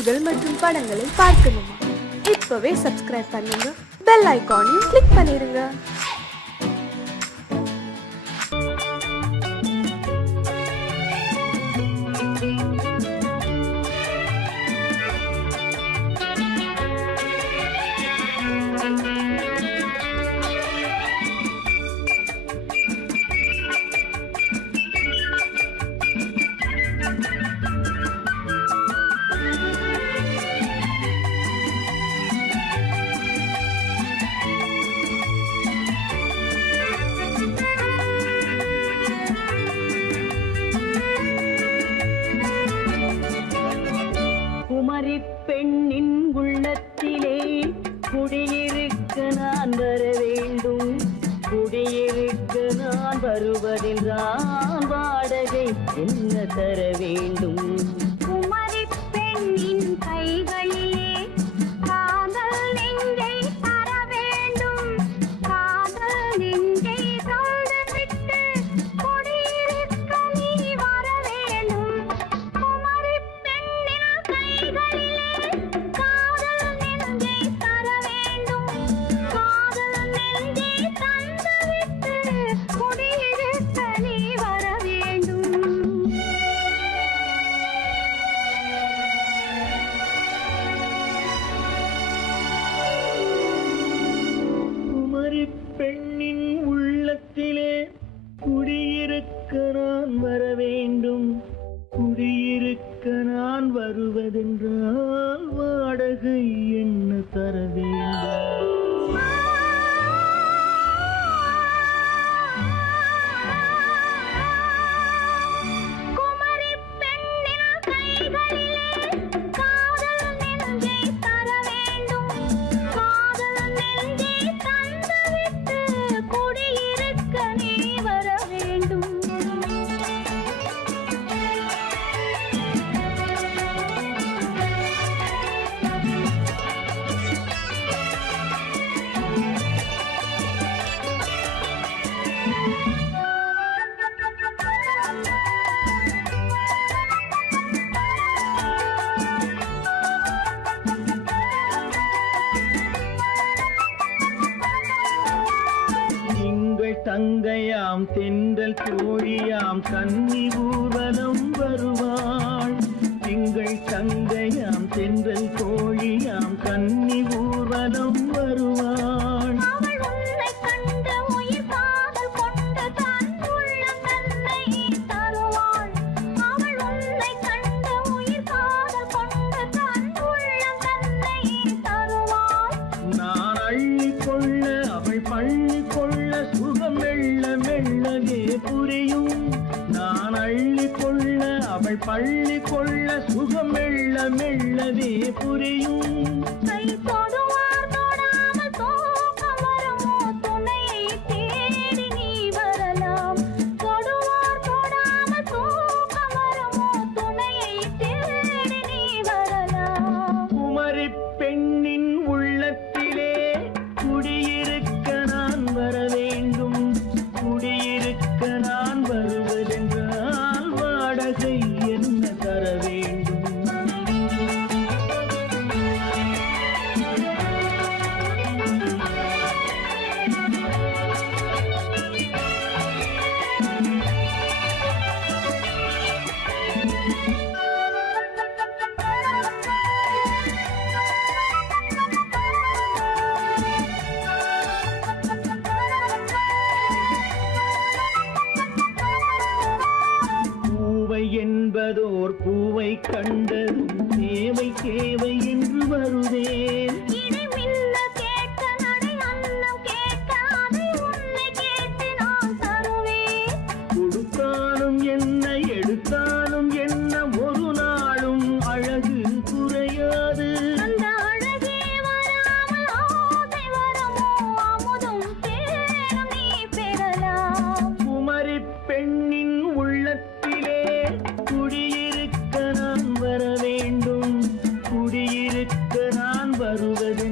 பாடல்கள் மற்றும் படங்களை பார்க்கணுமா? இப்பவே சப்ஸ்கிரைப் பண்ணுங்க, பெல் ஐகானையும் கிளிக் பண்ணிருங்க. பெண்ணின் உள்ளத்திலே குடியிருக்க நான் வர வேண்டும். குடியிருக்க நான் வருவதென்றால் வாடகை என்ன தர வேண்டும்? குமரி பெண்ணின் கைகளிலே காதல் நெஞ்சை தர வேண்டும். காதல் நெஞ்சை தந்துவிட்டு குடியிருக்க நீ வர வேண்டும். குமரி பெண்ணின் கைகளிலே காதல் நெஞ்சை தர வேண்டும். காதல் நெஞ்சை தந்துவிட்டு குடியிருக்க நீ வர வேண்டும். குமரி பெண்ணின் உள்ளத்திலே குடியிருக்க நான் வர வேண்டும். குடியிருக்க நான் வருவதென்றால் வாடகை என்ன தர வேண்டும்? குமரி பெண்ணின் கைகளிலே காதல் நெஞ்சை தர வேண்டும். காதல் நெஞ்சை தந்துவிட்டு குடியிருக்க நீ வர வேண்டும். திங்கள் தங்கையாம் தென்றல் தோழியாம் கன்னி ஊர்வலம் வருவாள். திங்கள் தங்கையாம் தென்றல் தோழியாம் கன்னி ஊர்வலம் வருவாள். அவள் உன்னை கண்டு உயிர் காதல் கொண்டு தன் உள்ளம் தன்னை தருவாள். அவள் உன்னை கண்டு உயிர் காதல் கொண்டு தன் உள்ளம் தன்னை தருவாள். நான் அள்ளி கொள்ள அவள் பள்ளி கொள்ள சுகம் மெல்ல மெல்லவே புரியும். நான் அள்ளி கொள்ள அவள் பள்ளி கொள்ள சுகம் மெல்ல மெல்லவே புரியும். கை தொடுவார் தொடாமல் தூக்கம் வருமோ? துணையை தேடி நீ வரலாம். தொடுவார் தொடாமல் தூக்கம் வருமோ? துணையை தேடி நீ வரலாம். குமரி பெண்ணின் உள்ளத்திலே குடியிருக்க நான் வர வேண்டும். குடியிருக்க நான் வருவதென்றால் வாடகை என்ன தர வேண்டும்? பூவை என்பதோர் பூவை கண்டதும் தேவை தேவை என்று வருவேன். இடி மின்ன கேட்க நடை அன்னம் கேட்க அதை உன்னை கேட்டு நான் தருவேன். கொடுத்தாலும் என்ன எடுத்தாலும் என்ன ஒரு நாளும் அழகு குறையாது. அந்த அழகே வராமல் ஆசை வருமோ? அமுதும் தேனும் நீ பெறலாம். குமரி பெண்ணின் உள்ளத்திலே குடியிருக்க நான் வர வேண்டும். குடியிருக்க நான் வருவது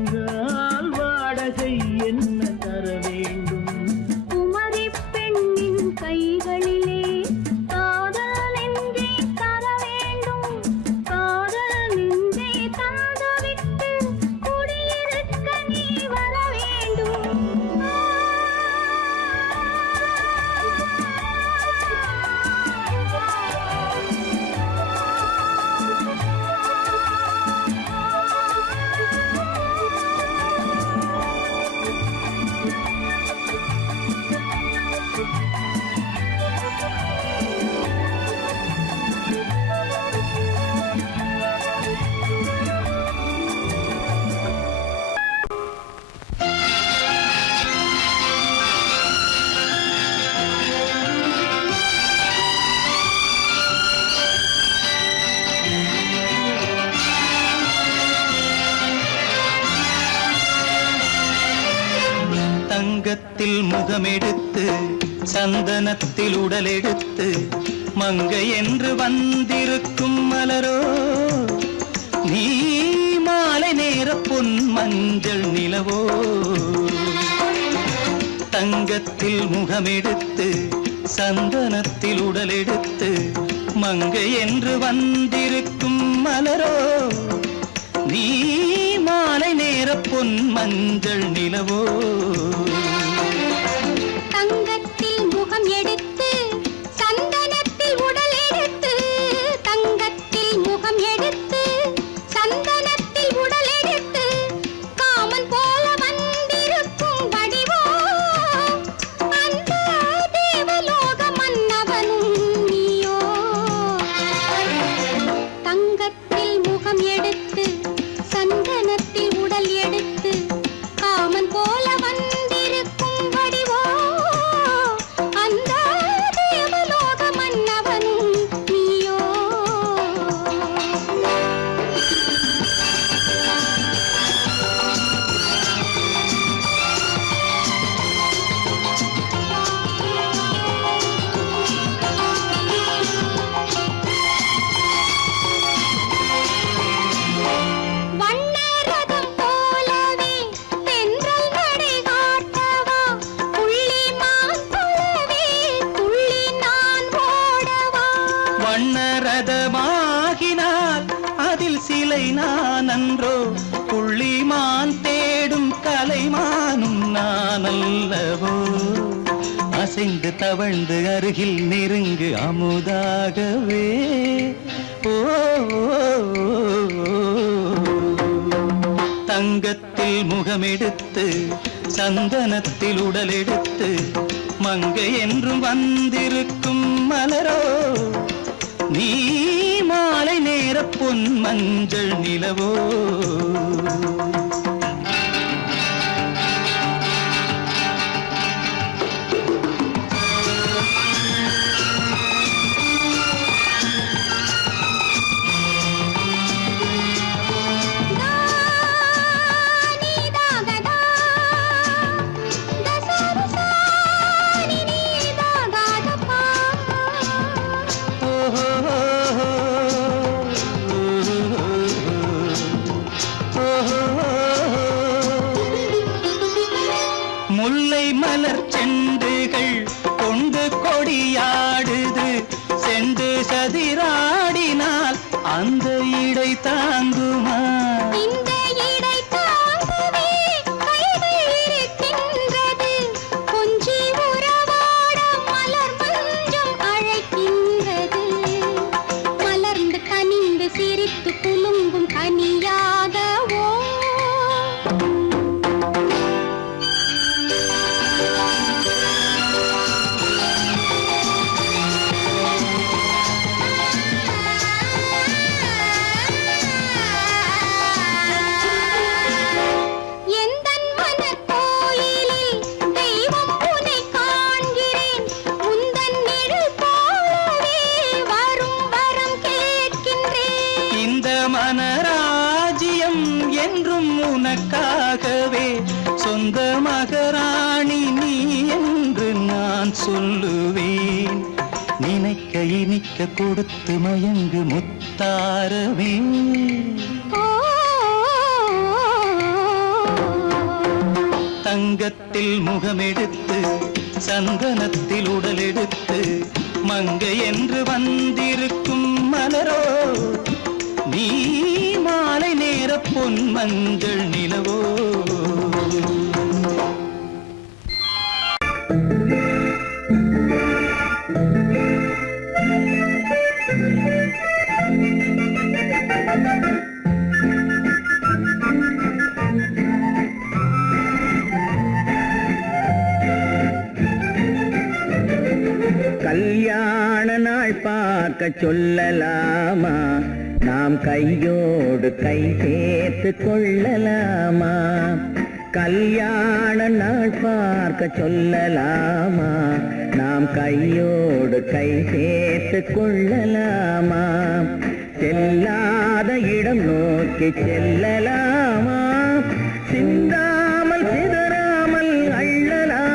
தங்கத்தில் முகமெடுத்து சந்தனத்தில் உடலெடுத்து மங்கை என்று வந்திருக்கும் மலரோ நீ மாலை நேர பொன் மஞ்சள் நிலவோ தங்கத்தில் முகமெடுத்து சந்தனத்தில் உடலெடுத்து மங்கை என்று வந்திருக்கும் மலரோ நீ மாலை நேர பொன் மஞ்சள் நிலவோ தங்கத்தில் முகம் எடுத்து சந்தனத்தில் உடல் எடுத்து தங்கத்தில் முகம் எடுத்து சந்தனத்தில் உடல் எடுத்து காமன் போல வந்திருக்கும் வடிவோ அந்த தேவலோக மன்னவனும் நீயோ தங்கத்தில் முகம் எடுத்து சந்தனத்தில் உடல் எடுத்து காமன் போல வந்திருக்கும் வடிவோ அந்த தேவலோக மன்னவனும் நீயோ வண்ணரதம் போலவே தென்றல் நடை காட்டவா புள்ளிமான் போலவே துள்ளி நான் ஓடவா வண்ணரதமாகினால் அதில் சிலை நான் அன்றோ புள்ளிமான் தேடும் கலைமானும் நான் அல்லவோ அசைந்து தவழ்ந்து அருகில் நெருங்கு அமுதாகவே ஓ தங்கத்தில் முகமெடுத்து சந்தனத்தில் உடலெடுத்து மங்கை என்றும் வந்திருக்கும் மலரோ நீ மாலை நேர பொன் மஞ்சள் நிலவோ முல்லை மலர் செண்டுகள் கொண்டு கொடியாடுது செண்டு சதிராடினால் அந்த இடை தாங்குமா இந்த இடை தாங்கவே கைகள் இருக்கின்றது கொஞ்சி உறவாட மலர் மஞ்சம் அழைக்கின்றது மலர்ந்து கனிந்து சிரித்து குலுங்கும் கனியாகவோ எந்தன் மனக்கோயிலில் தெய்வம் உன்னை காண்கிறேன் உந்தன் நிழல் போலவே வரும் வரம் கேட்கின்றேன் இந்த மனராஜ்யம் என்றும் உனக்காகவே சொந்த மகராணி நீ என்று நான் சொல்லுவேன் நினைக்க இனிக்க கொடுத்து மயங்கு முத்தாரவே தங்கத்தில் முகமெடுத்து சந்தனத்தில் உடலெடுத்து மங்கை என்று வந்திருக்கும் மலரோ நீ மாலை நேர பொன் மஞ்சள் நிலவோ கல்யாண நாள் பார்க்க சொல்லலாமா நாம் கையோடு கை சேர்த்து கொள்ளலாமா கல்யாண நாள் பார்க்க சொல்லலாமா நாம் கையோடு கை சேர்த்து கொள்ளலாமா செல்லாத இடம் நோக்கி செல்லலாமா சிந்தாமல் சிதறாமல் அள்ளலாமா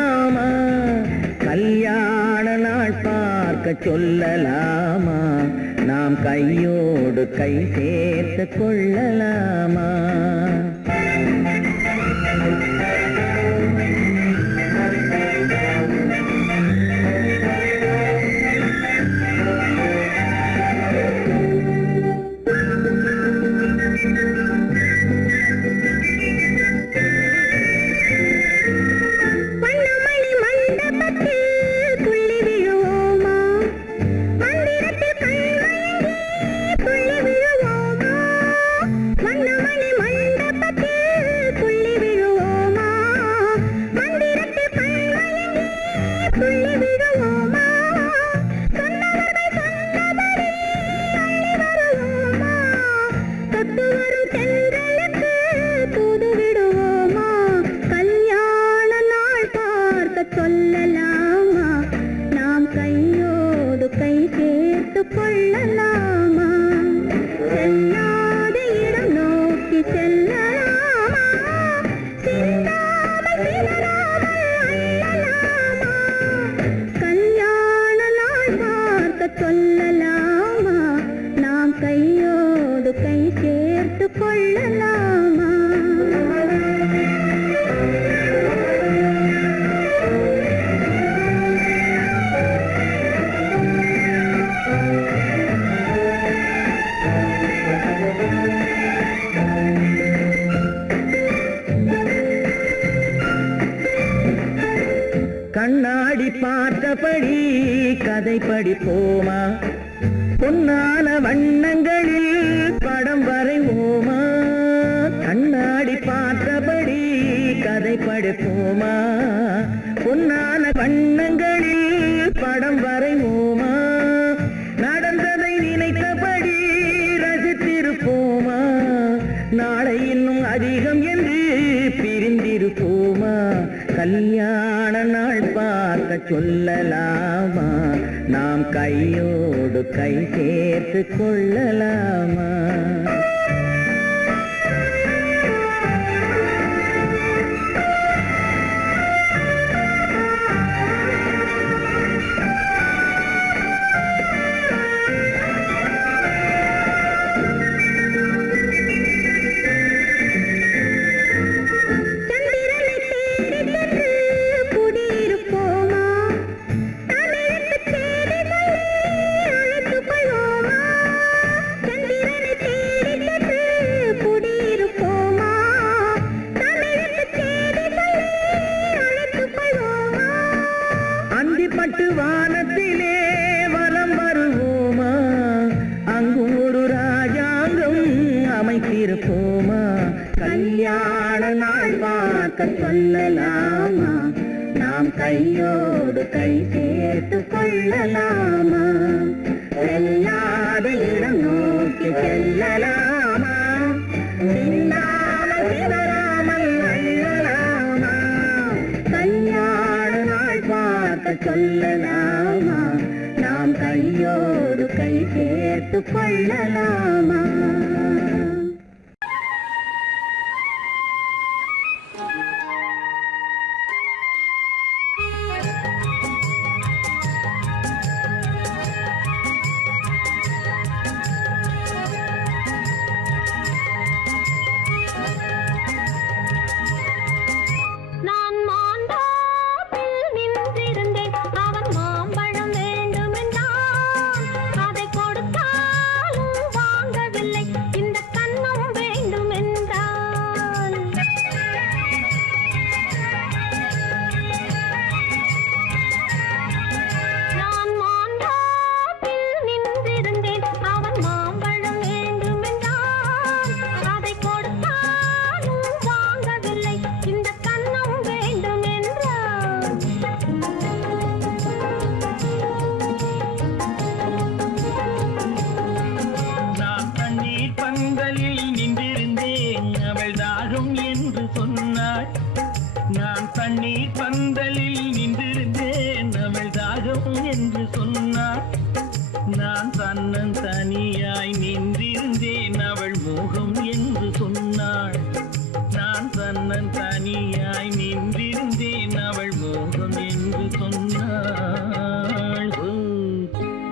சொல்லலாமா நாம் கையோடு கை சேர்த்து கொள்ளலாமா கண்ணாடி பார்த்தபடி கதை படிப்போமா பொன்னான வண்ணங்களில் படம் வரைவோமா கண்ணாடி பார்த்தபடி கதை படிப்போமா பொன்னான வண்ணங்களில் படம் வரைவோமா நடந்ததை நினைத்தபடி ரசித்திருப்போமா நாளை இன்னும் அதிகம் என்று பிரிந்திருப்போமா கல்யாண நாள் பார்க்க சொல்லலாமா நாம் கையோடு கை சேர்த்து கொள்ளலாமா பட்டு வானத்திலே வலம் வருவோமா அங்கும் ஒரு ராஜாங்கம் அமைத்திருப்போமா கல்யாண நாள் பார்க்க சொல்லலாமா நாம் கையோடு கை சேர்த்து கொள்ளலாமா செல்லாத இடம் நோக்கி செல்லலாமா சின்னாமல் சிதறாமல் அள்ளலாமா கல்யாண நாள் பார்க்க சொல்லலாமா நாம் கையோடு கை சேர்த்து கொள்ளலாமா நான் தண்ணீர் பந்தலில் நின்றிருந்தேன் அவள் தாகம் என்று சொன்னாள் நான் தன்னன் தனியாய் நின்றிருந்தேன் அவள் மோகம் என்று சொன்னாள் நான் தன்னன் தனியாய் நின்றிருந்தேன் அவள் மோகம் என்று சொன்னாள்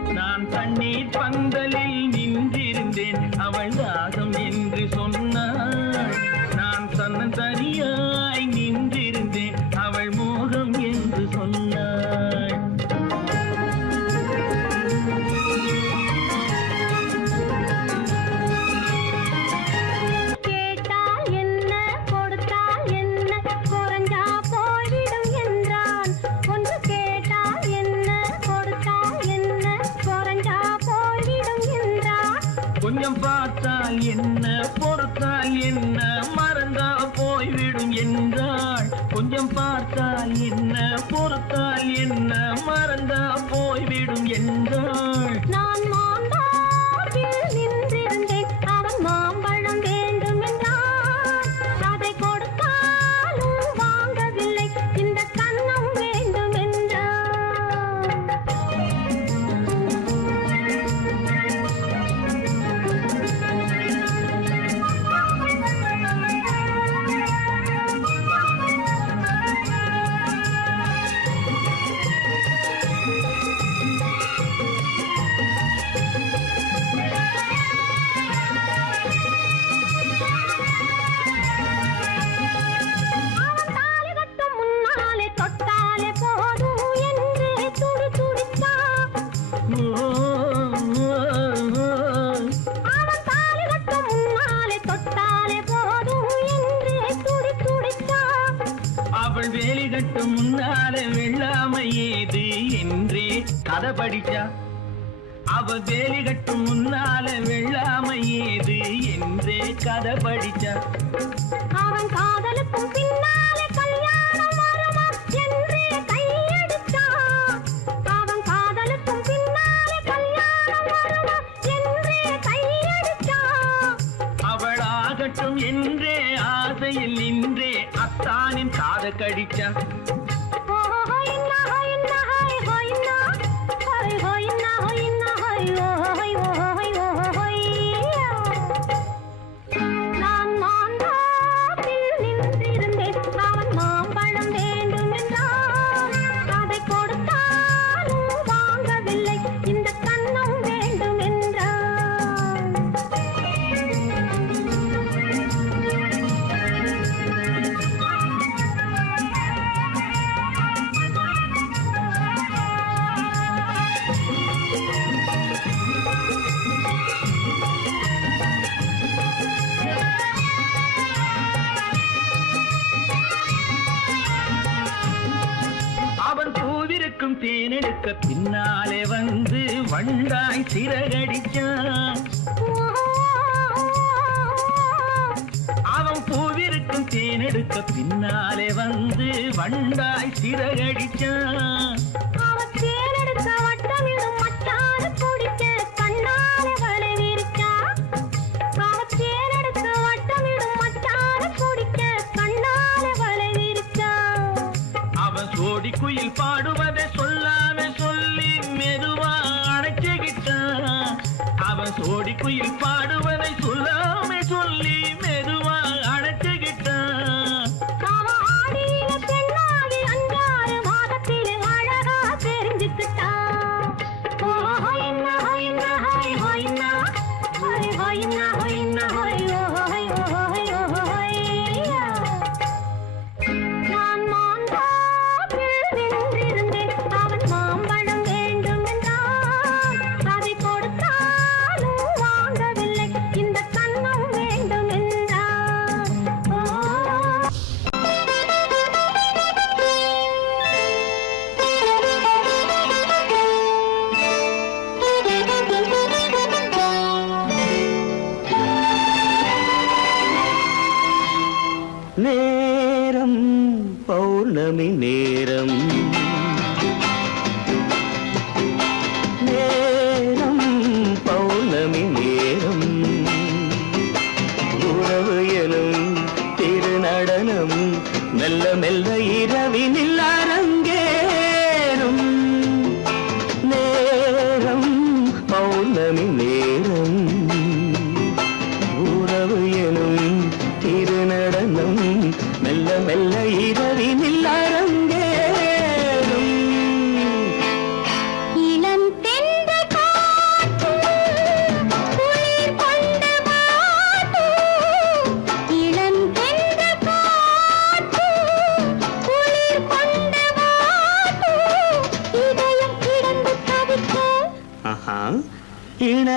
சொன்னாள். நான் தன்னந்தனியாய் நின்றிருந்தேன் அவள் மோகம் என்று சொன்னாள். கேட்டால் என்ன கொடுத்தால் என்ன குறைஞ்சா போய்விடும் என்றான். ஒன்று கேட்டால் என்ன கொடுத்தால் என்ன குறைஞ்சா போய்விடும் என்றான். கொஞ்சம் பார்த்தால் என்ன பொறுத்தால் என்ன மறந்தா போய்விடும் என்றாள். கொஞ்சம் பார்த்தால் என்ன பொறுத்தால் என்ன மறந்தா போய்விடும் என்றாள். நான் மாந்தாப்பில் நின்றிருந்தேன் அவன் மாம்பழம் வேண்டும் என்றான். அதை கொடுத்தாலும் வாங்கவில்லை இந்த கன்னம் வேண்டும் என்றான். அவன் தாலி கட்டும் முன்னாலே தொட்டாலே போதும் என்று துடி துடித்தான். அவன் தாலி கட்டும் முன்னாலே தொட்டாலே போதும் என்று துடி துடித்தான். அவள் வேலி கட்டும் முன்னாலே வெள்ளாமை ஏது என்றே கதை படிச்சா. அவள் வேலி கட்டும் முன்னாலே வெள்ளாமை ஏது என்றே கதை படிச்சா. அவன் காதலுக்கும் பின்னாலே கல்யாணம் வருமா என்றே கையடித்தான். அவன் காதலுக்கும் பின்னாலே கல்யாணம் வருமா என்றே கையடித்தான். அவள் ஆகட்டும் என்றே ஆசையில் நின்றே அத்தானின் காத கடிச்சா. நான் மாந்தாப்பில் நின்றிருந்தேன் அவன் மாம்பழம் வேண்டும் என்றான். அதை கொடுத்தாலும் வாங்கவில்லை இந்த கன்னம் வேண்டும் என்றான். அவன் பூவிருக்கும் தேனெடுக்க பின்னாலே வந்து வண்டாய் சிறகடிச்சான். அவன் பூவிருக்கும் தேனெடுக்க பின்னாலே வந்து வண்டாய் சிறகடிச்சான். அவன் தேனெடுக்க வட்டமிடும் மச்சான குடிக்க கண்ணாலே வலை விரிச்சா. அவன் தேனெடுக்க வட்டமிடும் மச்சான குடிக்க கண்ணாலே வலை விரிச்சா. அவன் சோடி குயில் பாடுவதை சொல்லாம சொல்லி மெதுவா அணைச்சுக்கிட்டான். அவன் சோடி குயில் பாடுவதை சொல்லாம சொல்லி மெதுவா அணைச்சுக்கிட்டான். அவன் ஆடியில பெண்ணாகி 5-6 மாதத்திலே அழகா தெரிஞ்சுக்கிட்டான். ஹொய்னா ஹொய்னா ஹொய் ஹொய்னா ஹொய் ஹொய்னா ஹொய்னா ஹொய் ஹொய் ஹொய் ஹொய்யா. நான் மாந்தாப்பில் நின்றிருந்தேன் அவன் மாம்பழம் வேண்டும் என்றான். அதை கொடுத்தாலும் வாங்கவில்லை இந்த கன்னம் வேண்டும் என்றான். நேரம் பௌர்ணமி நேரம் நேரம் பௌர்ணமி நேரம் உறவு எனும் திருநடனம் மெல்ல மெல்ல இரவினில் அரங்கேறும் நேரம் பௌர்ணமி நேரம் உறவு எனும் திருநடனம் மெல்ல மெல்ல இரவினில் அரங்கேறும் இளம் தென்றல் காற்று குளிர் கொண்ட வாட்டு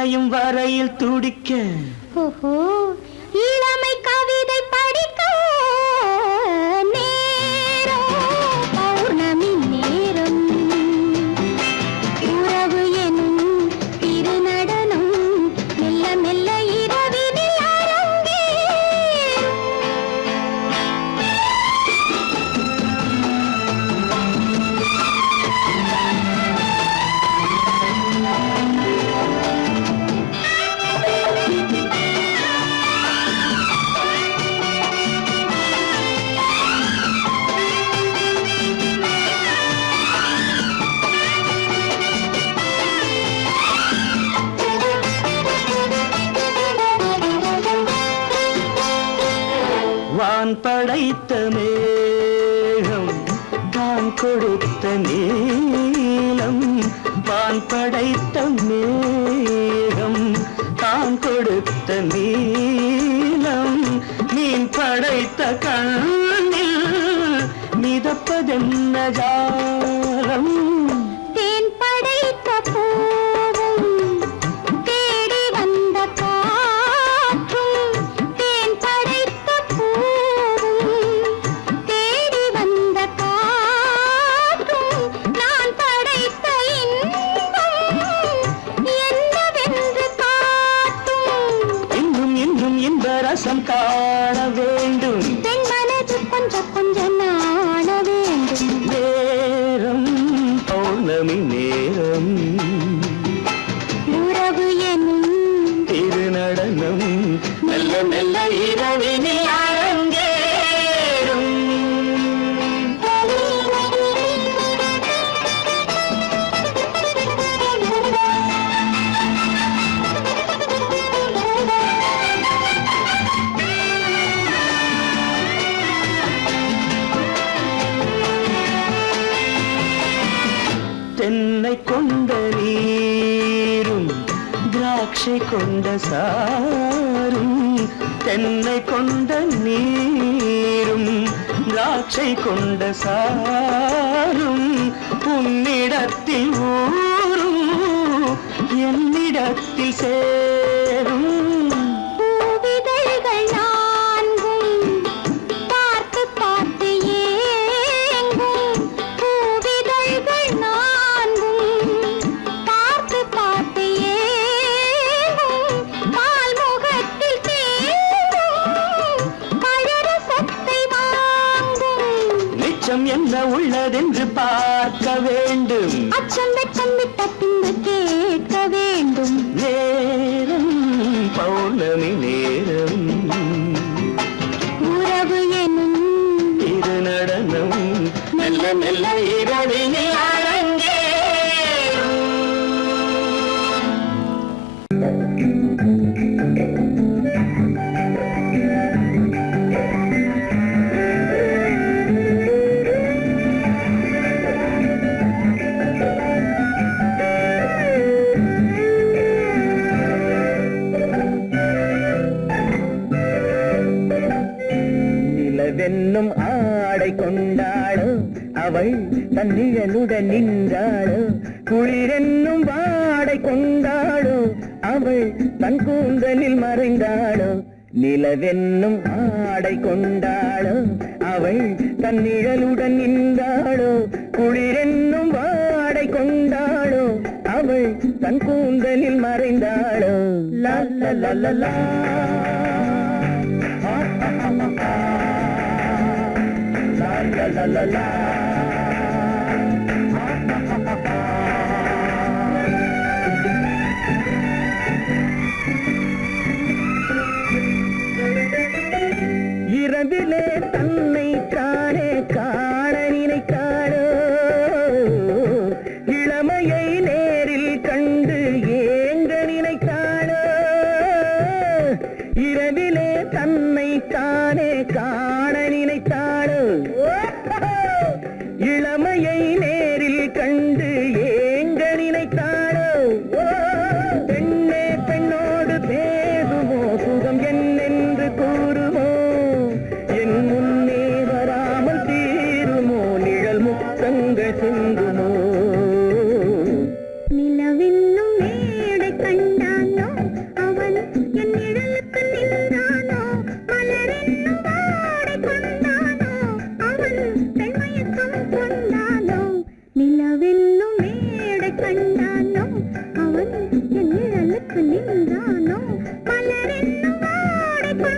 நனையும் வரையில் துடிக்க ஓஹோ இளமை கவிதை படிக்க நேரம் பௌர்ணமி நேரம் உறவு எனும் திருநடனம் மெல்ல மெல்ல இரவினில் அரங்கேறும். வான் படைத்த மேகம் தான் கொடுத்த நீலம் வான் படைத்த மேகம் தான் கொடுத்த நீலம் மீன் படைத்த கண்ணில் மிதப்பதென்ன ஜாலம் தேன் படைத்த பூவும் தேடி வந்த காற்றும் தேன் படைத்த பூவும் தேடி வந்த காற்றும் நான் படைத்த இன்பம் என்னவென்று காட்டும். இன்னும் இன்னும் இந்த ரசம் காண வேண்டும் பெண் மனது கொஞ்சம் கொஞ்சம் நாண வேண்டும். நேரம் பௌர்ணமி நேரம் உறவு எனும் திருநடனம் மெல்ல மெல்ல இரவினில் அரங்கேறும். தென்னை கொண்ட நீரும் திராட்சை கொண்ட சாரும் தென்னை கொண்ட நீரும் திராட்சை கொண்ட சாரும் உன்னிடத்தில் ஊரும் என்னிடத்தில் சேரும் பூவிதழ்கள் நான்கும் பார்த்து பார்த்து ஏங்கும். பூவிதழ்கள் நான்கும் பார்த்து பார்த்து ஏங்கும். பால்முகத்தில் தேங்கும் பழரசத்தை வாங்கும். நிச்சம் என்ன உள்ளதென்று பார்க்க வேண்டும் அச்சம் வெச்சம் விட்ட பின்பு கேட்க வேண்டும். நேரம் பௌர்ணமி நேரம் உறவு எனும் திருநடனம் மெல்ல மெல்ல இரவினில் அரங்கேறும். நிலவென்னும் ஆடை கொண்டாளோ அவள் தன்னிழலுடன் நின்றாளோ குளிரென்னும் வாடை கொண்டாளோ அவள் தன் கூந்தலில் மறைந்தாளோ நிலவென்னும் ஆடை கொண்டாளோ அவள் தன் நிழலுடன் நின்றாளோ குளிரென்னும் வாடை கொண்டாளோ அவள் தன் கூந்தலில் மறைந்தாளோ லா லா லா லா லா la la la la இரவிலே தன்னை காணே காண நினைத்தாளோ இளமையை நேரில் கண்டு ஏங்க நினைத்தாளோ இரவிலே தன்னை காணே காண நினைத்தாளோ இளமையை நேரில் கண்டு ஏங்க நினைத்தாளோ பெண்ணே பெண்ணோடு பேசுமோ சுகம் என்னென்று கூறுமோ என் முன்னே வராமல் தீருமோ நிழல் முத்தங்கள் சிந்துமோ நிலவென்னும் மேடை கண்டானோ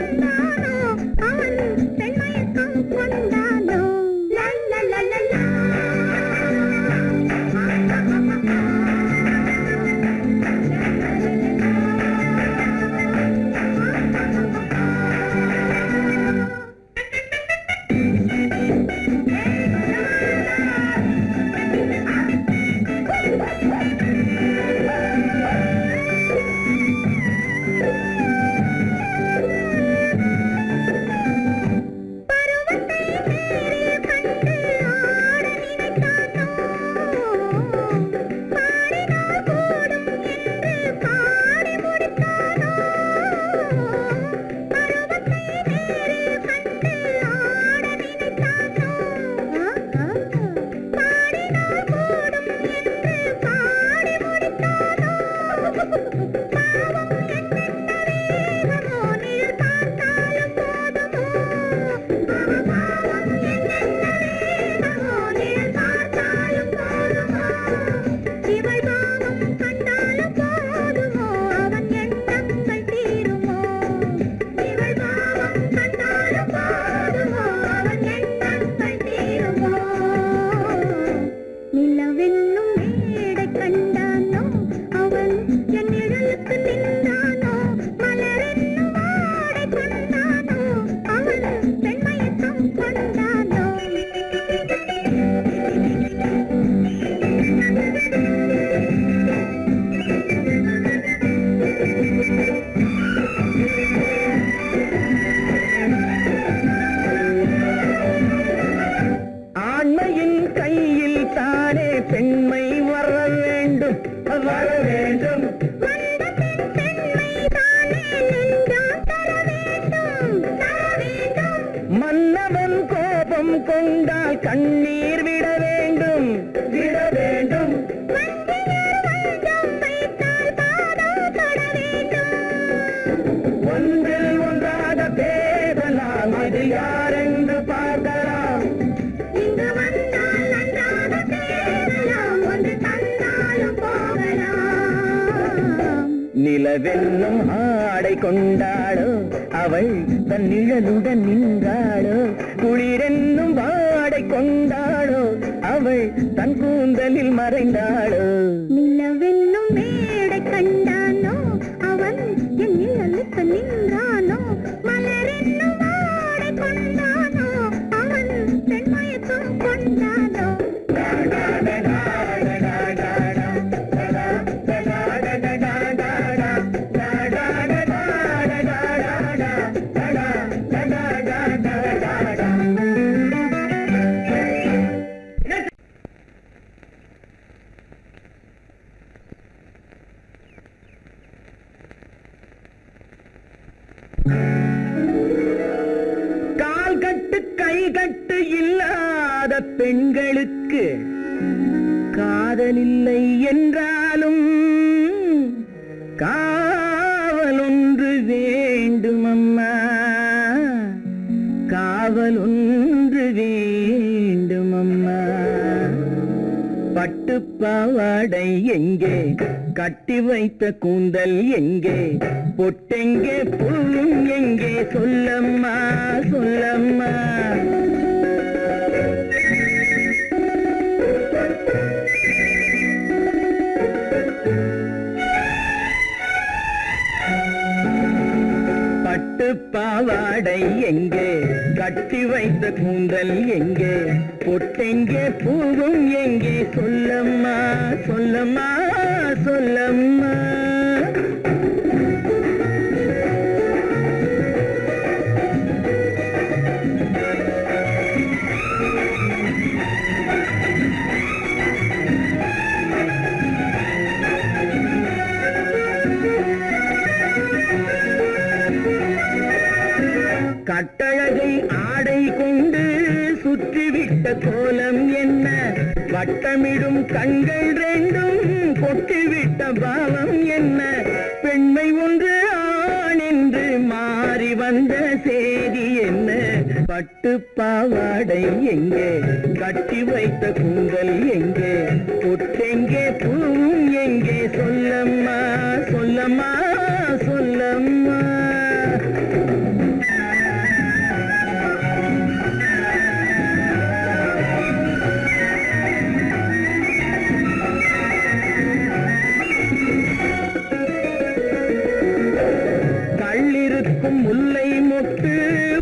கொண்டானோ அவன் பெண்மயக்கம் கொண்டானோ லல்லலலலா கொண்டால் கண்ணீர் விட வேண்டும் விட வேண்டும் ஒன்றில் ஒன்றாக பேசலாம் அது யாரென்று பார்க்கலாம் இங்கு வந்தால் நன்றாக பேசலாம் ஒன்று தந்தாலும் போகலாம் நிலவென்னும் ஆடை கொண்டாளோ அவள் தன் நிழலுடன் நின்றாளோ குளிரென்னும் வாடை கொண்டாளோ அவள் தன் கூந்தலில் மறைந்தாளோ நிலவென்னும் மேடை கண்டானோ அவன் என் நிழலுக்கு நின்றானோ மலரென்னும் வாடை கொண்டானோ அவன் பெண்மயக்கம் கொண்டானோ கால் கட்டு கை கட்டு இல்லாத பெண்களுக்கு காதலில்லை என்றாலும் காவல் ஒன்று வேண்டும் அம்மா காவல் ஒன்று வேண்டும் அம்மா பட்டு பாவாடை எங்கே கட்டி வைத்த கூந்தல் எங்கே பொட்டெங்கே பூவும் எங்கே சொல்லம்மா சொல்லம்மா பட்டு பாவாடை எங்கே கட்டி வைத்த கூந்தல் எங்கே பொட்டெங்கே பூவும் எங்கே சொல்லம்மா சொல்லம்மா சொல்லம்மா கட்டழகை ஆடை கொண்டு சுற்றிவிட்ட கோலம் என்ன வட்டமிடும் கண்கள் ரெண்டும் கொட்டிவிட்ட பாவம் என்ன பெண்மை ஒன்று ஆண் என்று மாறி வந்த செய்தி என்ன பட்டு பாவாடை எங்கே கட்டி வைத்த கூந்தல் எங்கே பொட்டெங்கே பூவும் எங்கே சொல்லம்மா சொல்லம்மா சொல்லம்மா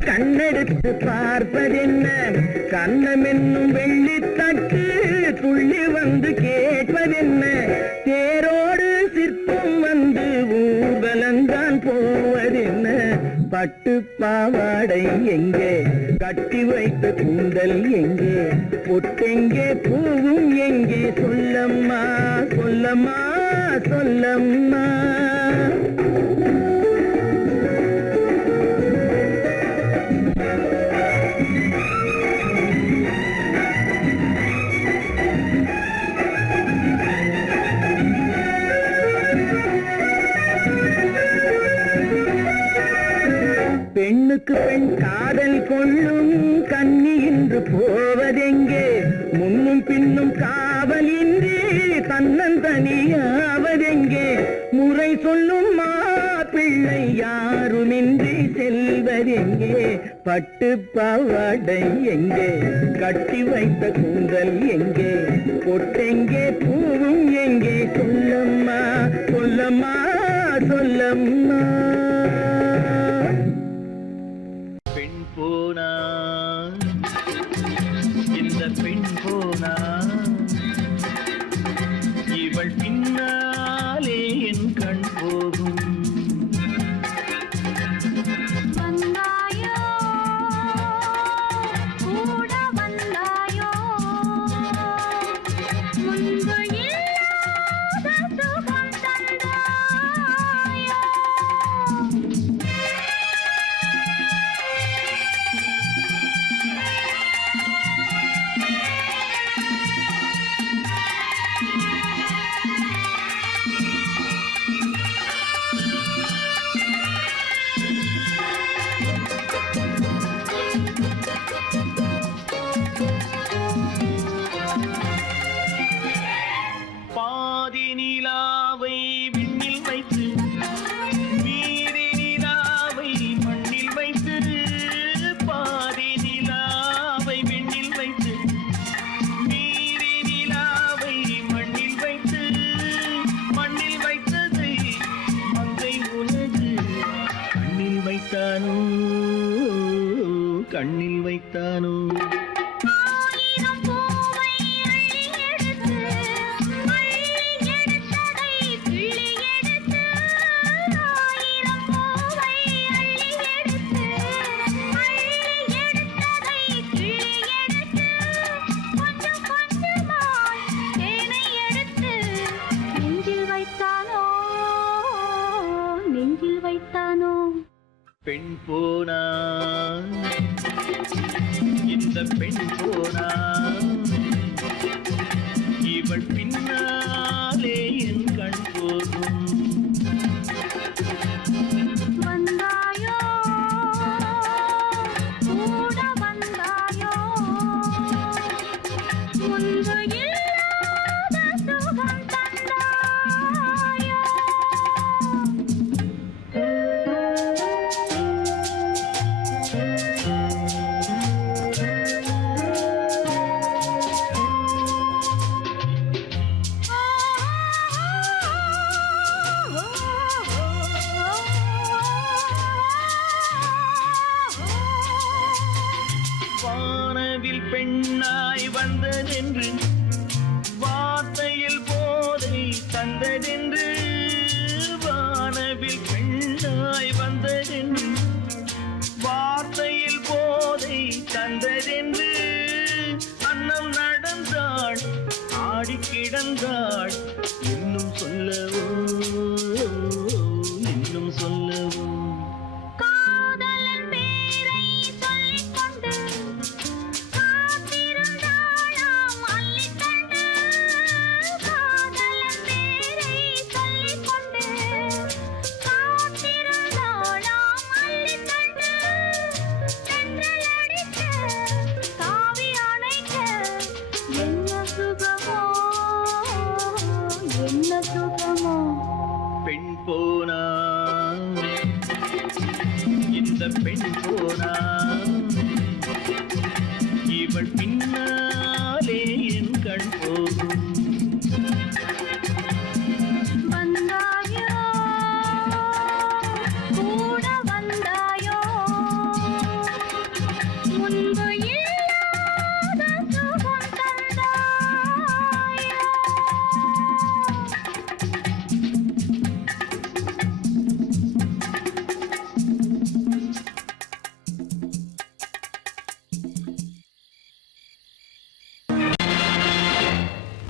கண்ணெடுத்து பார்ப்பதென்ன கண்ணம் என்னும் வெள்ளித்தட்டு துள்ளி வந்து கேட்பதென்ன தேரோடு சிற்பம் வந்து ஊர்வலந்தான் போவதென்ன பட்டு பாவாடை எங்கே கட்டி வைத்த கூந்தல் எங்கே பொட்டெங்கே பூவும் எங்கே சொல்லம்மா சொல்லம்மா சொல்லம்மா பெண்ணுக்கு பெண் காதல் கொள்ளும் கன்னி இன்று போவதெங்கே முன்னும் பின்னும் காவலின்றி தன்னந்தனியாவதெங்கே முறை சொல்லும் மாப்பிள்ளை யாருமின்றி செல்வதெங்கே பட்டு பாவாடை எங்கே கட்டி வைத்த கூந்தல் எங்கே பொட்டெங்கே பூவும் எங்கே சொல்லம்மா சொல்லம்மா சொல்லம்மா பெண் போனா இந்த பெண் போனா இவள் பின்னாலே என் கண் போகும் வந்தாயோ கூட வந்தாயோ முன்பு இல்லாத சுகம் தந்தாயோ பாதி நிலாவை விண்ணில் வைத்து மீதி நிலாவை மண்ணில் வைத்து பாதி நிலாவை விண்ணில் வைத்து மீதி நிலாவை மண்ணில் வைத்து மண்ணில் வைத்ததை மங்கை உனது கண்ணில் வைத்தானோ கண்ணில் வைத்தானோ ஆயிரம் பூவை அள்ளி எடுத்து எடுத்ததை கிள்ளி எடுத்து ஆயிரம் பூவை அள்ளி எடுத்து எடுத்ததை கிள்ளி எடுத்து கொஞ்சம் கொஞ்சமாய் தேனை எடுத்து நெஞ்சில் வைத்தானோ நெஞ்சில் வைத்தானோ பெண் போனா இந்த பெண் போனா இவள் பின்னாலே என் கண் போகும் வந்தாயோ கூட வந்தாயோ முன்பு இல்லாத சுகம் தந்தாயோ வானவில் பெண்ணாய் வந்ததென்று வார்த்தையில் போதை தந்ததென்று வானவில் பெண்ணாய் வந்ததென்று வார்த்தையில் போதை தந்ததென்று அன்னம் நடந்தாள் ஆடி கிடந்தாள் இன்னும் சொல்லவோ இன்னும் சொல்லவோ காதலன் பேரை சொல்லிக் கொண்டு காத்திருந்தாளாம் அள்ளித்தண்டு காதலன் பேரை சொல்லிக் கொண்டு காத்திருந்தாளாம் அள்ளித்தண்டு தென்றல் அடிக்க தாவி அணைக்க என்ன சுகமோ என்ன சுகமோ பெண் போனா இந்த பெண் போனா இவள் பின்னாலே என் கண் போகும் வந்தாயோ கூட வந்தாயோ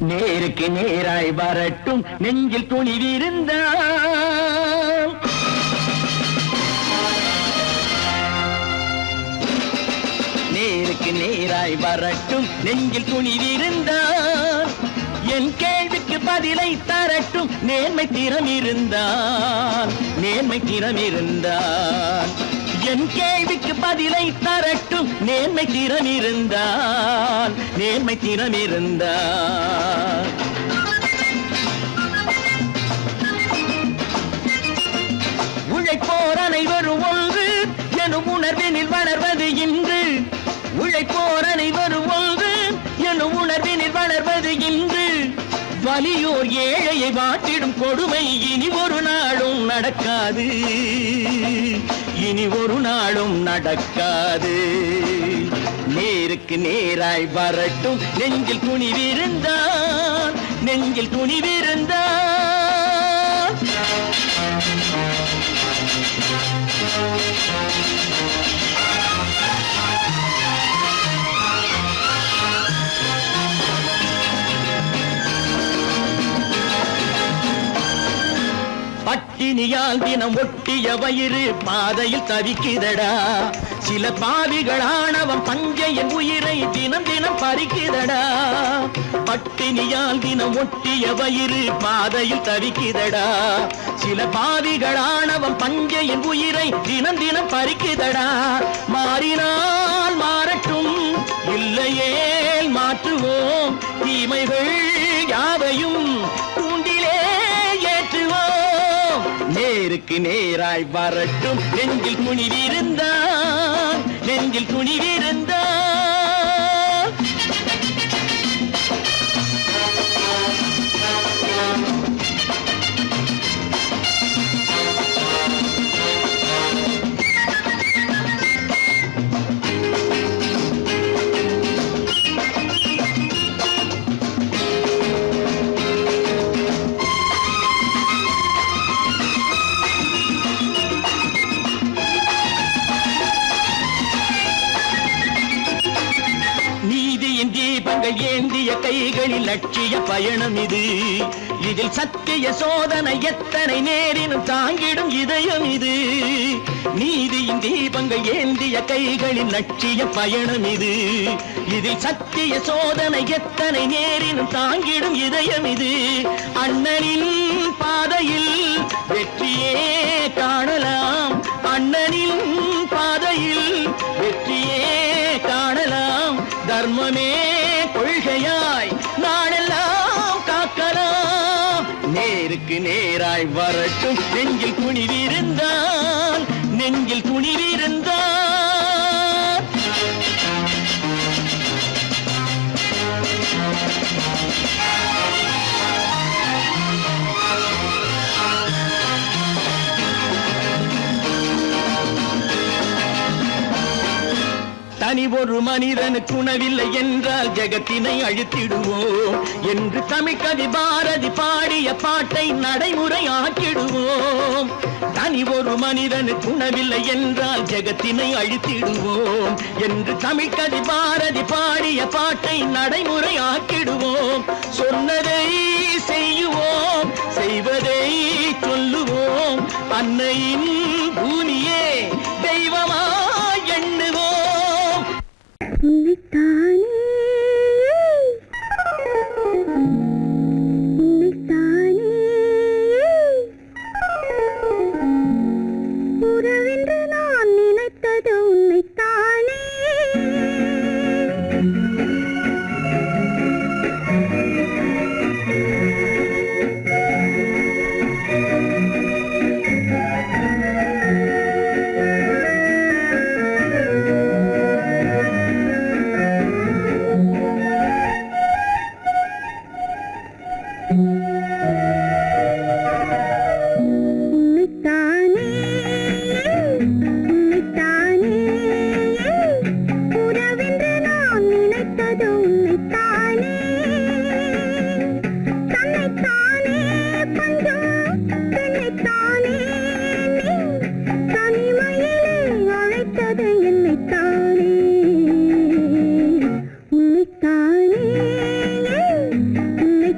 நேருக்கு நேராய் வரட்டும் நெஞ்சில் துணிவிருந்தால் நேருக்கு நேராய் வரட்டும் நெஞ்சில் துணிவிருந்தால் என் கேள்விக்கு பதிலை தரட்டும் நேர்மை திறம் இருந்தால் என் கேள்விக்கு பதிலை தரட்டும் நேர்மை திறம் இருந்தால் உழைப்போர் அனைவரும் ஒன்று எனும் உணர்வினில் வளர்வது இன்று உழைப்போர் அனைவரும் ஒன்று எனும் உணர்வினில் வளர்வது இன்று வலியோர் ஏழையை வாட்டிடும் கொடுமை இனி ஒரு நாளும் நடக்காது நேருக்கு நேராய் வரட்டும் நெஞ்சில் துணிவிருந்தால் பட்டினியால் தினம் ஒட்டிய வயிறு பாதையில் தவிக்குதடா சில பாவிகள் ஆணவம் பஞ்சையின் உயிரை தினம் தினம் பறிக்குதடா பட்டினியால் தினம் ஒட்டிய வயிறு பாதையில் தவிக்குதடா சில பாவிகள் ஆணவம் பஞ்சையின் உயிரை தினம் தினம் பறிக்குதடா மாறினால் மாறட்டும் இல்லையே மாற்றுவோம் தீமைகள் யாவையும் தூண்டிலே ஏற்றுவோம் நேருக்கு நேராய் வரட்டும் நெஞ்சில் துணிவிருந்தால் தீபங்கள் ஏந்திய கைகளில் லட்சிய பயணம் இதில் சத்திய சோதனை எத்தனை நேரினும் தாங்கிடும் இதயம் இது நீதியின் தீபங்கள் ஏந்திய கைகளில் லட்சிய பயணம் இதில் சத்திய சோதனை எத்தனை நேரினும் தாங்கிடும் இதயம் இது அண்ணனின் பாதையில் வெற்றியே காணலாம் அண்ணனின் பாதையில் வெற்றியே காணலாம் தர்மமே கொள்கையாய் நாளெல்லாம் காக்கலாம் நேருக்கு நேராய் வரட்டும் நெஞ்சில் துணிவிருந்தால் தனி ஒரு மனிதனுக்கு உணவில்லை என்றால் ஜெகத்தினை அழித்திடுவோம் என்று தமிழ்கவி பாரதி பாடிய பாட்டை நடைமுறையாக்கிடுவோம் தனி ஒரு மனிதனுக்கு உணவில்லை என்றால் ஜெகத்தினை அழித்திடுவோம் என்று தமிழ்கவி பாரதி பாடிய பாட்டை நடைமுறையாக்கிடுவோம் சொன்னதை செய்யுவோம் செய்வதை சொல்லுவோம் அன்னையின் பூமியே தெய்வமா எண்ணுவோம் உறவென்று நான் நினைத்தது உன்னைத்தானே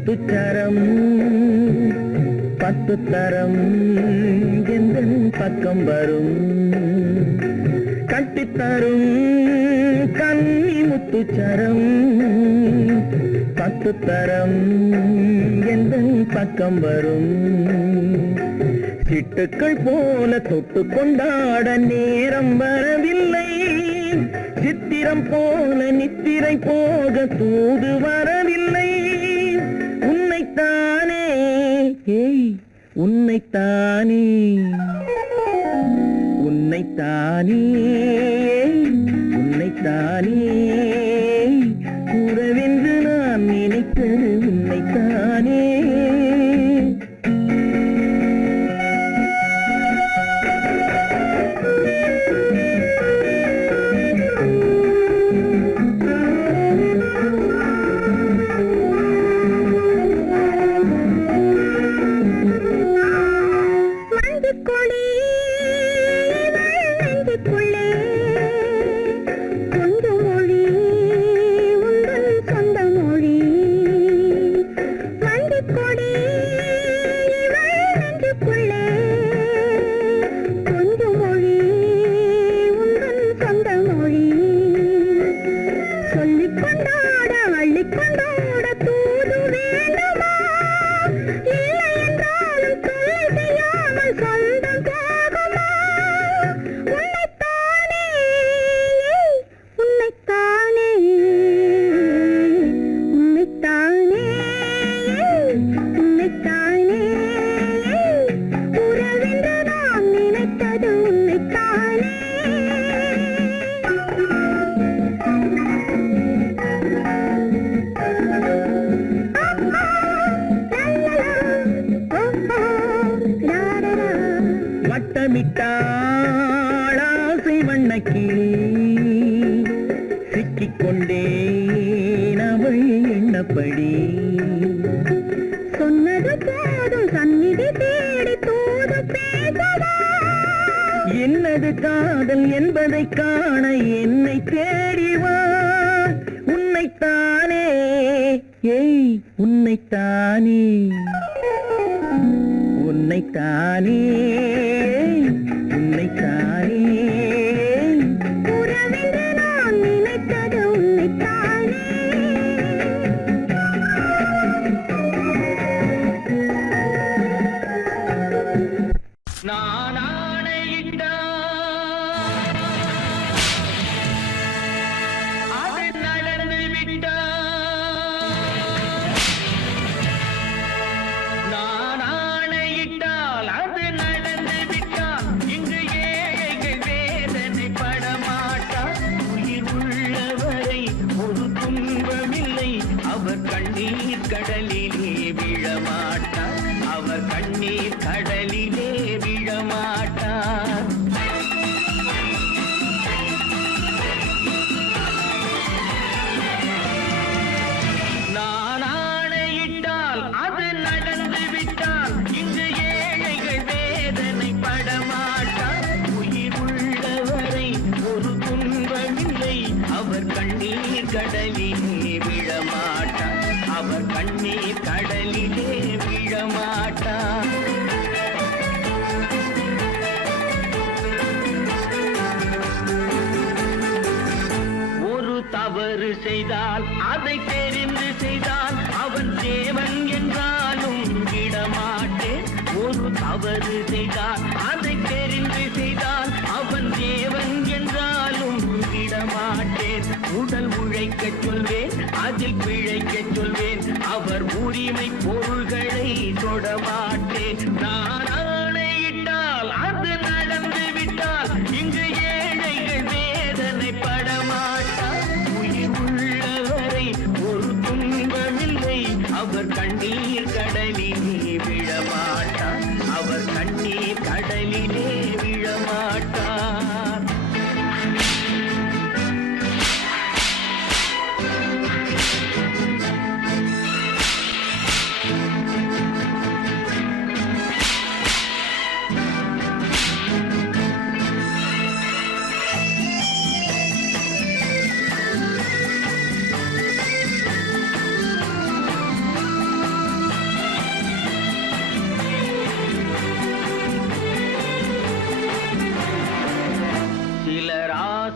முத்துச்சரம் 10 தரம் எந்தன் பக்கம் வரும் கட்டித்தரும் கன்னி முத்துச்சரம் 10 தரம் எந்தன் பக்கம் வரும் சிட்டுக்கள் போல தொட்டு கொண்டாட நேரம் வரவில்லை சித்திரம் போல நித்திரை போக தூது வரவில்லை உன்னைத்தானே ஏய் உன்னைத்தானே உன்னைத்தானே உன்னைத்தானே கூறவென்று நான் நினைத்தது உன்னைத்தானே வட்டமிட்டாளாசை வண்ணக்கிளி சிக்கிக்கொண்டேன் அவள் எண்ணப்படி சொன்னது போதும் சந்நிதி தேடி தூது பேசவா என்னது காதல் என்பதை காண என்னை தேடிவா உன்னைத்தானே ஏய் உன்னைத்தானே உன்னைத்தானே உன்னைத்தானே உறவென்று நான் நினைத்தது உன்னைத்தானே நான் ஆணையிட்டால் அது நடந்து விட்டால் நான் ஆணையிட்டால் அது நடந்து விட்டால் இங்கு ஏழைகள் வேதனை படமாட்டார் உயிர் உள்ளவரை ஒரு துன்பமில்லை அவர் கண்ணீர் கடலிலே விழமாட்டார் அவர் கண்ணீர் கடலிலே விழமாட்டார் நான் ஆணையிட்டால் அது நடந்து விட்டால் இங்கு ஏழைகள் வேதனை படமாட்டார் உயிர் உள்ளவரை ஒரு துன்பமில்லை அவர் கண்ணீர் கடலிலே விழமாட்டார் அவர் கண்ணீர் கடலிலே விழமாட்டார் ஒரு தவறு செய்தால் அதை தெரிந்து செய்தால் அவன் தேவன் என்றாலும் விடமாட்டேன் ஒரு தவறு செய்தால் அதை தெரிந்து செய்தால் அவன் தேவன் என்றாலும் விடமாட்டேன் உடல் உழைக்கச் சொல்வேன் அதில் பிழைக்கச் சொல்வேன் அவர் உரிமை பொருள்களை தொடமாட்டேன் நான் ஆணையிட்டால் அது நடந்து விட்டால் இங்கு ஏழைகள் வேதனை படமாட்டார் உயிர் உள்ளவரை ஒரு துன்பமில்லை அவர் கண்ணீர் கடலிலே விழமாட்டார் அவர் கண்ணீர் கடலிலே விழமாட்டார்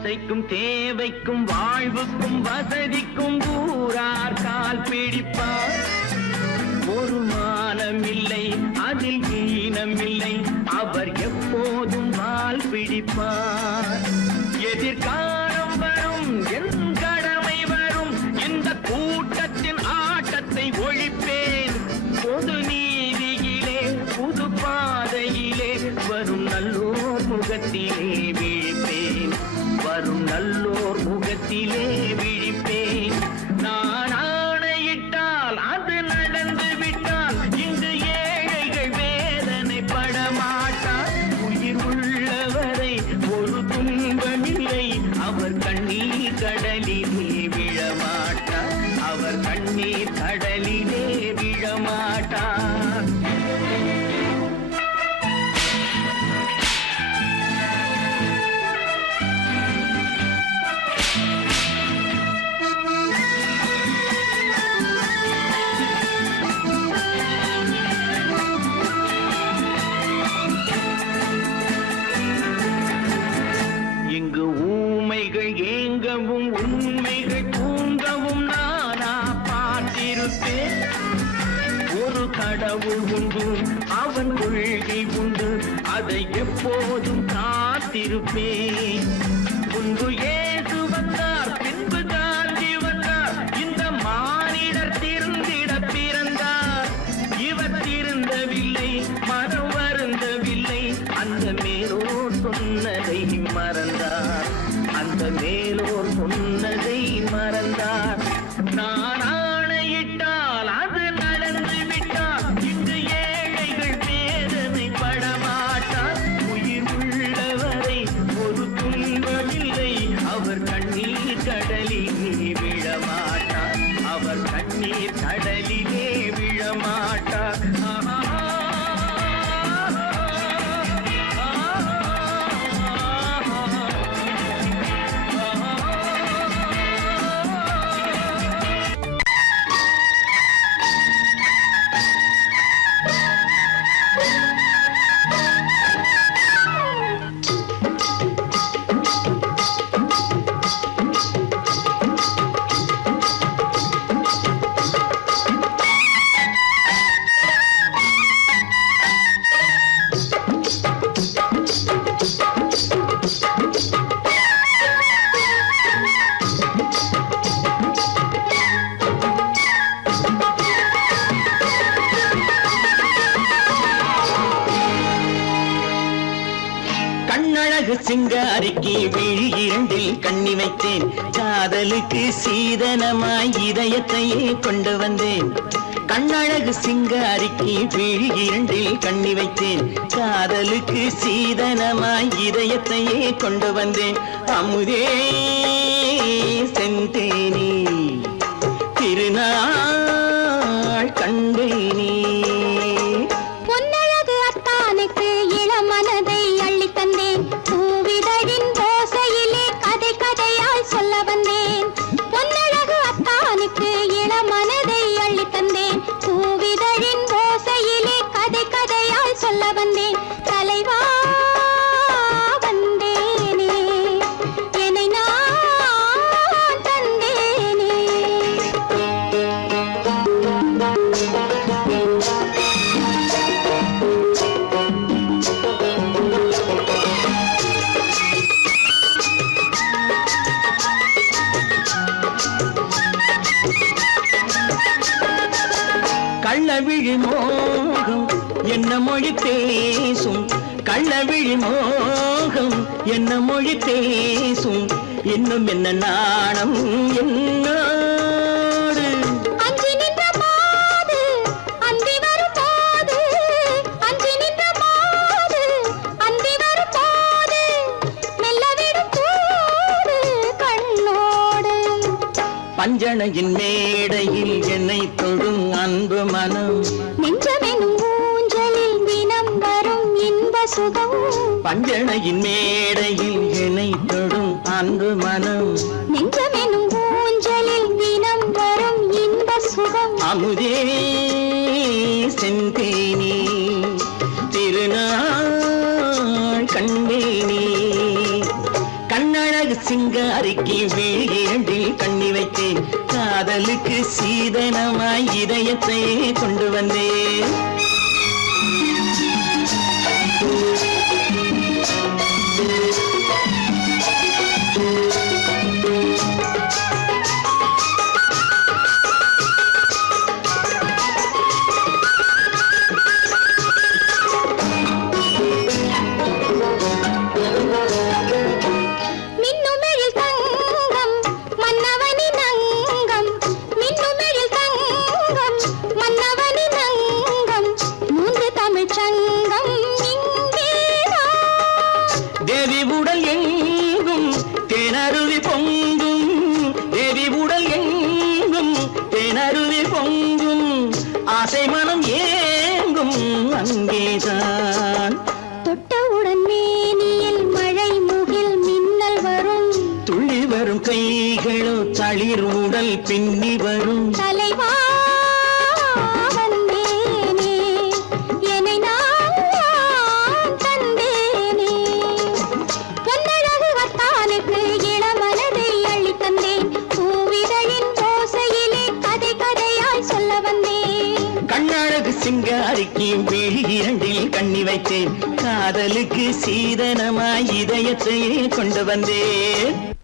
ஆசைக்கும் தேவைக்கும் வாழ்வுக்கும் வசதிக்கும் ஊரார் கால் பிடிப்பார். ஒரு மானமில்லை அதில் ஈனமில்லை, அவர் எப்போதும் வால் பிடிப்பார். எதிர்காலம் வரும் என் கடமை வரும், இந்த கூட்டத்தின் ஆட்டத்தை ஒழிப்பேன். பொது நீதியிலே புது பாதையிலே வரும் நல்லோர் முகத்திலே விழிப்பேன். வரும் நல்லோர் முகத்திலே விழிப்பேன். நான் ஆணையிட்டால் அது நடந்து விட்டால் இங்கு ஏழைகள் வேதனை படமாட்டார். உயிர் உள்ளவரை ஒரு துன்பமில்லை, அவர் கண்ணீர் கடலிலே விழமாட்டார். அவர் கண்ணீர் கடலிலே விழமாட்டார். இங்கு ஊமைகள் ஏங்கவும் உண்மைகள் தூங்கவும் நானா பார்த்திருப்பேன். ஒரு கடவுள் உண்டு, அவன் கொள்கை உண்டு, அதை எப்போதும் காத்திருப்பேன். முன்பு இயேசு வந்தார், பின்பு காந்தி வந்தார், இந்த மானிடர் திருந்திட பிறந்தார். இவர் திருந்தவில்லை, மனம் வருந்தவில்லை, அந்த மேலோர் சொன்னதை மறந்தார். அந்த மேலோர் சொன்னதை மறந்தார். நான் ஆணையிட்டால் அது நடந்து விட்டால் இன்று ஏழைகள் வேதனை படமாட்டார். உயிர் உள்ளவரை ஒரு துன்பமில்லை, அவர் கண்ணீர் கடலிலே விழமாட்டார். அவர் கண்ணீர் கடலிலே விழமாட்டார். கண்ணழகு சிங்காரிக்கு விழி இரண்டில் கண்ணி வைத்தேன். காதலுக்கு சீதனமாய் இதயத்தையே கொண்டு வந்தேன். கண்ணழகு சிங்காரிக்கு விழி இரண்டில் கண்ணி வைத்தேன். காதலுக்கு சீதனமாய் இதயத்தையே கொண்டு வந்தேன். அமுதே செந்தேனே திருநாள் கண்டேனே. பொன்னழகு அத்தானுக்கு இளமனதை அள்ளி தந்தேன். பூவிதழின் ஓசையிலே கதை கதையாய் சொல்ல வந்தேன். பொன்னழகு அத்தானுக்கு இளமனதை அள்ளி தந்தேன். பூவிதழின் ஓசையிலே கதை கதையாய் சொல்ல வந்தேன். தலைவா வந்தேனே, என்னை நான் தந்தேனே. கள்ளவிழி மோகம் என்ன மொழி பேசும். கள்ளவிழி மோகம் என்ன மொழி பேசும். இன்னும் என்ன நாணம் என்னோடு. அஞ்சி நின்ற மாது அந்தி வரும் போது, அஞ்சி நின்ற மாது அந்தி வரும் போது, மெல்ல விடும் தூது கண்ணோடு. பஞ்சணையின் மேடையில் என்னை தொடும் அன்பு மனம். நெஞ்சமெனும் ஊஞ்சலில் தினம் வரும் இன்ப சுகம். பஞ்சணையின் மேடையில் என்னை தொடும் அன்பு மனம். நெஞ்சமெனும் ஊஞ்சலில் தினம் வரும் இன்ப சுகம். அமுதே செந்தேனே திருநாள் கண்டேனே. கண்ணழகு சிங்காரிக்கு வேண்டில் கண்ணி வைத்தேன் காதலுக்கு சீதனமாய் இதயத்தை கொண்டு வந்தேன் மின்னுமெழில் தங்கம் மன்னவனின் அங்கம் மின்னுமெழில் தங்கம் மன்னவனின் அங்கம் மூன்று தமிழ்ச் சங்கம் இங்கேதான் தேவி உடல் எங்கும் தேனருவி பொங்கும் தேவி உடல் எங்கும் தேனருவி பொங்கும் ஆசை மனம் ஏங்கும் அங்கேதான் தொட்டவுடன் மேனியில் மழை முகில் மின்னல் வரும் துள்ளி வரும் கைகளோ தளிர் உடல் பின்னி வரும் தலைவா வந்தேனே என்னை நான் தந்தேனே பொன்னழகு வத்தானுக்கு இளமனதை அள்ளித் தந்தேன் பூவிதழின் ஓசையிலே கதை கதையாய் சொல்ல வந்தேன் கண்ணழகு சிங்காரிக்கு இரண்டில் கண்ணி வைத்தேன் காதலுக்கு சீதனமாய் இதயத்தை கொண்டு வந்தேன்